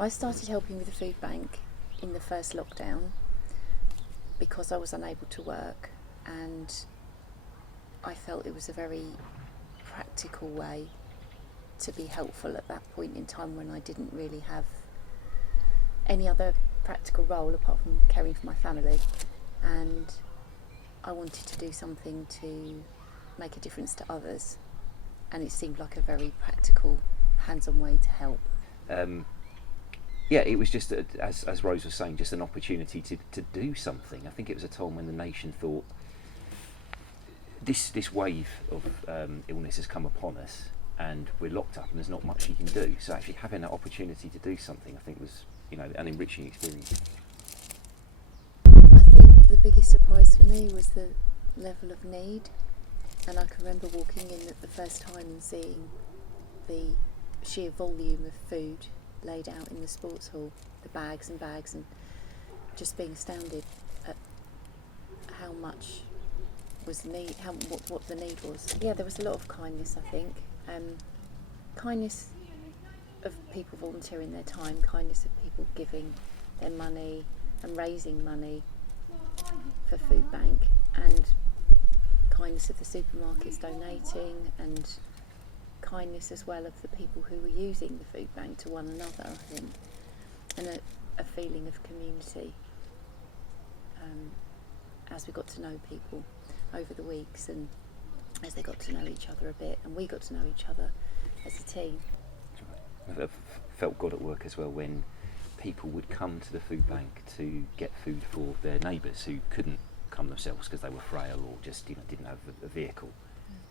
I started helping with the food bank in the first lockdown because I was unable to work, and I felt it was a very practical way to be helpful at that point in time when I didn't really have any other practical role apart from caring for my family, and I wanted to do something to make a difference to others, and it seemed like a very practical, hands-on way to help. Yeah, it was just, as Rose was saying, just an opportunity to do something. I think it was a time when the nation thought, this wave of illness has come upon us and we're locked up and there's not much you can do. So actually having that opportunity to do something, I think was, an enriching experience. I think the biggest surprise for me was the level of need, and I can remember walking in at the first time and seeing the sheer volume of food laid out in the sports hall, the bags and bags, and just being astounded at how much was the need, what the need was. Yeah, there was a lot of kindness, I think. Kindness of people volunteering their time, kindness of people giving their money and raising money for food bank, and kindness of the supermarkets donating, and kindness as well of the people who were using the food bank to one another, I think, and a feeling of community as we got to know people over the weeks, and as they got to know each other a bit, and we got to know each other as a team. I've felt God at work as well when people would come to the food bank to get food for their neighbours who couldn't come themselves because they were frail or just didn't have a vehicle,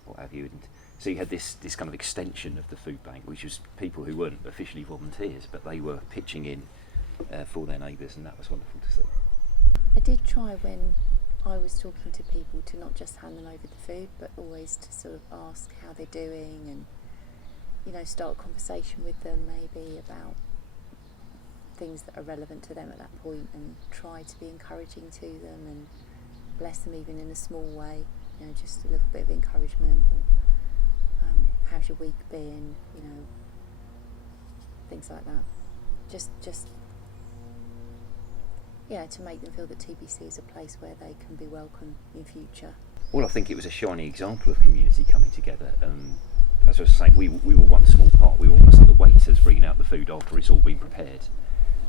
what have you. And so you had this kind of extension of the food bank, which was people who weren't officially volunteers, but they were pitching in for their neighbours, and that was wonderful to see. I did try when I was talking to people to not just hand them over the food, but always to sort of ask how they're doing, and start a conversation with them maybe about things that are relevant to them at that point, and try to be encouraging to them and bless them even in a small way, just a little bit of encouragement, or how's your week been, things like that. Just to make them feel that TBC is a place where they can be welcome in future. Well, I think it was a shining example of community coming together. As I was saying, we were one small part. We were almost like the waiters bringing out the food after it's all been prepared,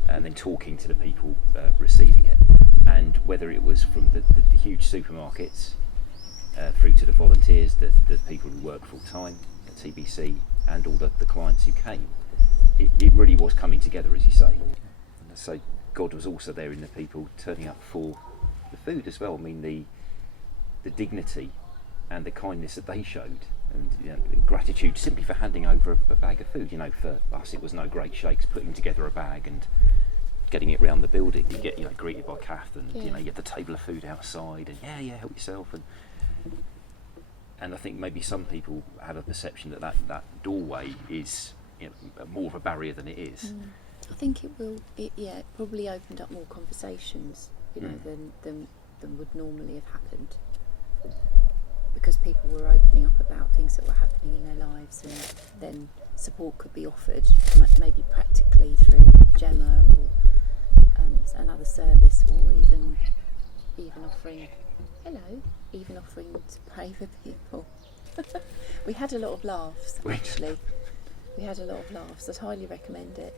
and then talking to the people receiving it. And whether it was from the huge supermarkets through to the volunteers, the people who work full time at TBC, and all the clients who came, it really was coming together, as you say. And so God was also there in the people turning up for the food as well. I mean, the dignity and the kindness that they showed, and gratitude simply for handing over a bag of food. For us it was no great shakes putting together a bag and getting it round the building. You get greeted by Kath, and you get the table of food outside, and help yourself, and I think maybe some people have a perception that doorway is more of a barrier than it is. I think it probably opened up more conversations than would normally have happened, because people were opening up about things that were happening in their lives, and then support could be offered, maybe practically through Gemma or another service, or even offering to pray for people. We had a lot of laughs, actually. We had a lot of laughs. I'd highly recommend it.